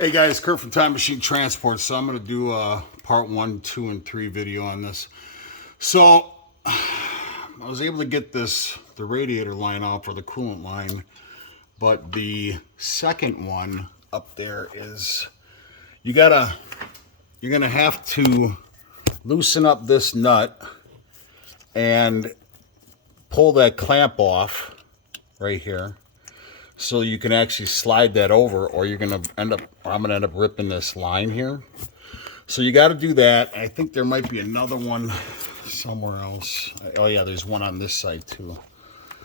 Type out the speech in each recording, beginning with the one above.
Hey guys, Kurt from Time Machine Transport. So I'm going to do a part 1, 2, and 3 video on this. So I was able to get the radiator line off, or the coolant line, but the second one up there is you're going to have to loosen up this nut and pull that clamp off right here, so you can actually slide that over, or I'm gonna end up ripping this line here. So you got to do that. I think there might be another one somewhere else. Oh yeah, there's one on this side too.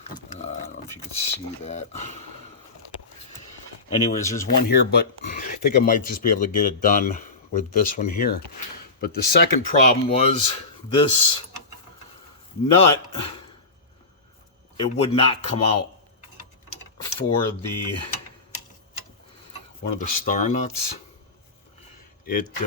I don't know if you can see that. Anyways, there's one here, but I think I might just be able to get it done with this one here. But the second problem was this nut, it would not come out for one of the star nuts. It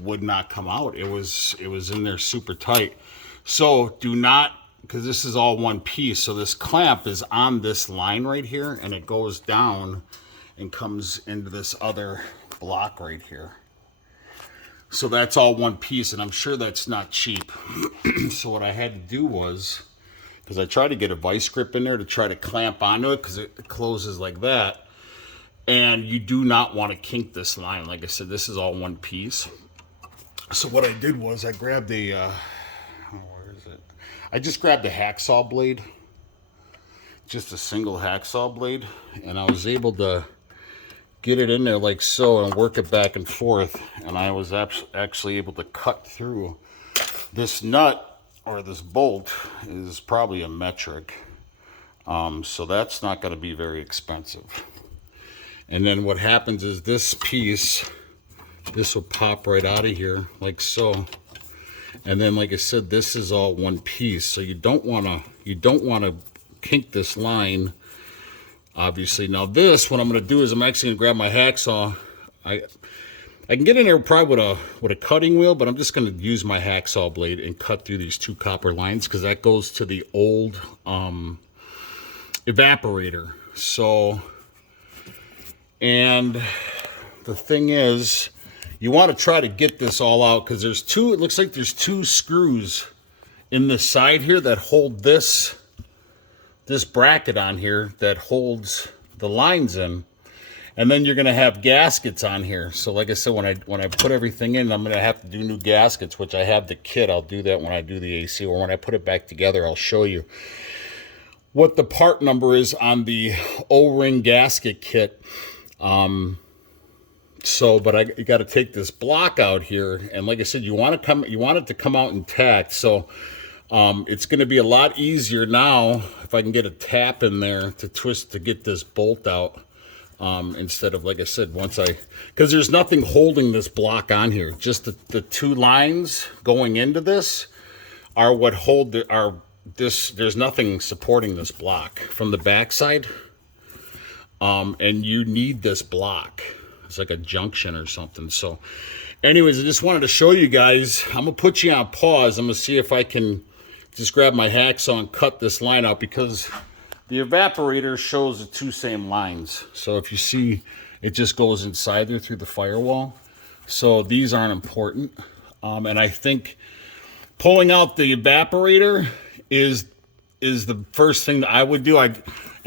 would not come out. It was in there super tight. So do not, because this is all one piece, so this clamp is on this line right here, and it goes down and comes into this other block right here. So that's all one piece, and I'm sure that's not cheap. So what I had to do was, because I tried to get a vice grip in there to try to clamp onto it, because it closes like that, and you do not want to kink this line. Like I said, this is all one piece. So what I did was I grabbed where is it? I just grabbed a hacksaw blade, just a single hacksaw blade, and I was able to get it in there like so and work it back and forth, and I was actually able to cut through this nut, or this bolt is probably a metric, so that's not going to be very expensive. And then what happens is this piece, this will pop right out of here like so, and then like I said, this is all one piece, so you don't want to kink this line, obviously. Now this, what I'm going to do is I'm actually going to grab my hacksaw. I can get in there probably with a cutting wheel, but I'm just going to use my hacksaw blade and cut through these two copper lines, because that goes to the old evaporator. So, and the thing is, you want to try to get this all out, because it looks like there's two screws in the side here that hold this bracket on here that holds the lines in. And then you're going to have gaskets on here. So like I said, when I put everything in, I'm going to have to do new gaskets, which I have the kit. I'll do that when I do the AC, or when I put it back together, I'll show you what the part number is on the O-ring gasket kit. But you got to take this block out here, and like I said, you want it to come out intact. So it's going to be a lot easier now if I can get a tap in there to twist to get this bolt out. Instead of, like I said, because there's nothing holding this block on here. Just the two lines going into this are what hold there's nothing supporting this block from the backside. And you need this block. It's like a junction or something. So anyways, I just wanted to show you guys. I'm gonna put you on pause. I'm gonna see if I can just grab my hacksaw and cut this line out, because the evaporator shows the two same lines. So if you see, it just goes inside there through the firewall. So these aren't important. And I think pulling out the evaporator is the first thing that I would do. And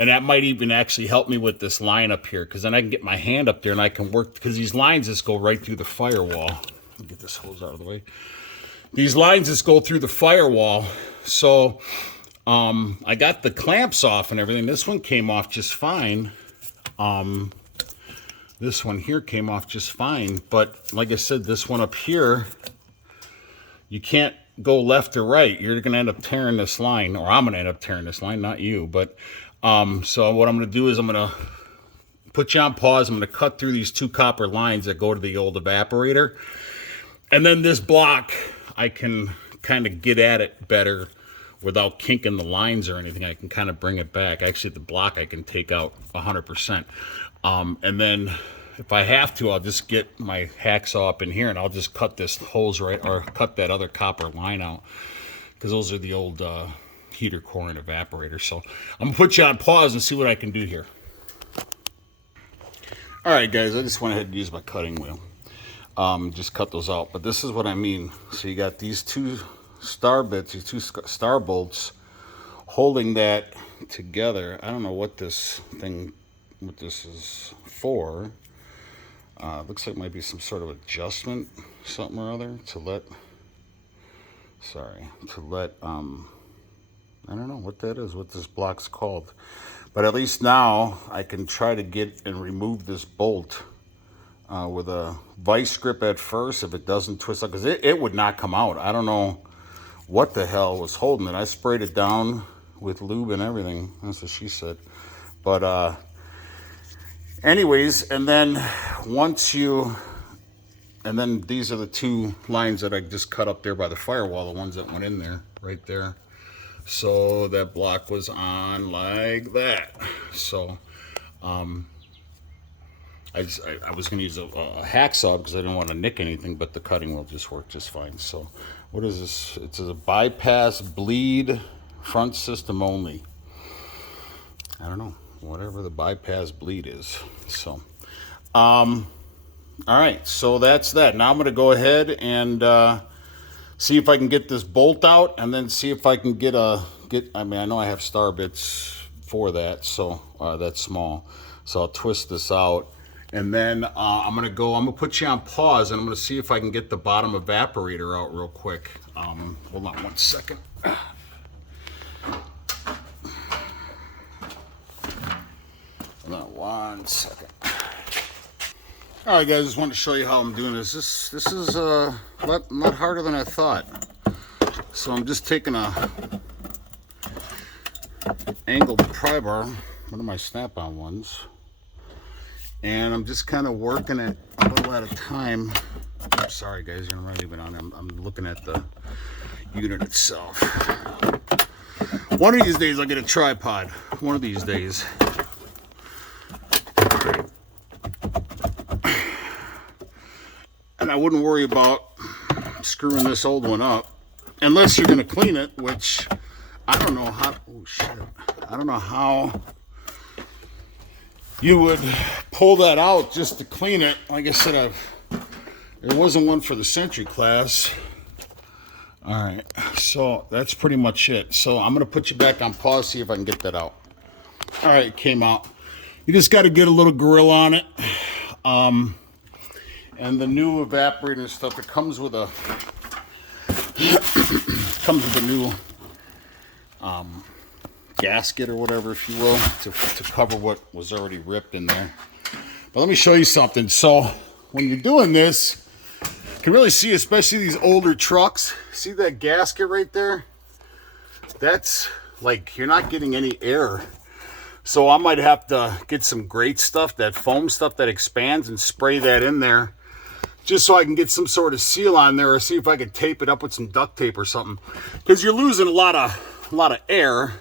that might even actually help me with this line up here, because then I can get my hand up there and I can work, because these lines just go right through the firewall. Let me get this hose out of the way. These lines just go through the firewall. So I got the clamps off and everything. This one came off just fine. This one here came off just fine. But like I said, this one up here, you can't go left or right. You're going to end up tearing this line, or I'm going to end up tearing this line, not you. But so what I'm going to do is I'm going to put you on pause. I'm going to cut through these two copper lines that go to the old evaporator. And then this block, I can kind of get at it better without kinking the lines or anything. I can kind of bring it back. Actually, the block I can take out 100%. And then if I have to, I'll just get my hacksaw up in here and I'll just cut this hose right, or cut that other copper line out, because those are the old heater core and evaporator. So I'm gonna put you on pause and see what I can do here. All right, guys, I just went ahead and used my cutting wheel. Just cut those out. But this is what I mean. So you got these two star bits, these two star bolts holding that together. I don't know what this is for. Looks like it might be some sort of adjustment, something or other, to let, I don't know what that is, what this block's called. But at least now I can try to get and remove this bolt with a vice grip at first if it doesn't twist out, because it would not come out. I don't know what the hell was holding it. I sprayed it down with lube and everything. That's what she said. But anyways, and then these are the two lines that I just cut up there by the firewall, the ones that went in there, right there. So that block was on like that. So I was going to use a hacksaw because I didn't want to nick anything, but the cutting wheel just worked just fine. So what is this? It's a bypass bleed front system only. I don't know, whatever the bypass bleed is. So all right, so that's that. Now I'm going to go ahead and see if I can get this bolt out, and then see if I can I mean, I know I have star bits for that, so that's small. So I'll twist this out, and then I'm gonna put you on pause, and I'm gonna see if I can get the bottom evaporator out real quick. Hold on one second. Hold on one second. All right, guys, just wanted to show you how I'm doing this. This is a lot harder than I thought. So I'm just taking a angled pry bar, one of my snap-on ones, and I'm just kind of working it a little at a time. I'm sorry, guys, you're not even on. I'm looking at the unit itself. One of these days I'll get a tripod. One of these days. And I wouldn't worry about screwing this old one up unless you're going to clean it, which I don't know how. Oh shit! I don't know how you would pull that out just to clean it. Like I said, there wasn't one for the Century class. All right, so that's pretty much it. So I'm going to put you back on pause, see if I can get that out. All right, it came out. You just got to get a little grill on it. And the new evaporator and stuff, it comes with a new gasket or whatever, if you will, to cover what was already ripped in there. But let me show you something. So when you're doing this, you can really see, especially these older trucks, see that gasket right there? That's like, you're not getting any air. So I might have to get some great stuff, that foam stuff that expands, and spray that in there, just so I can get some sort of seal on there, or see if I could tape it up with some duct tape or something, because you're losing a lot of air.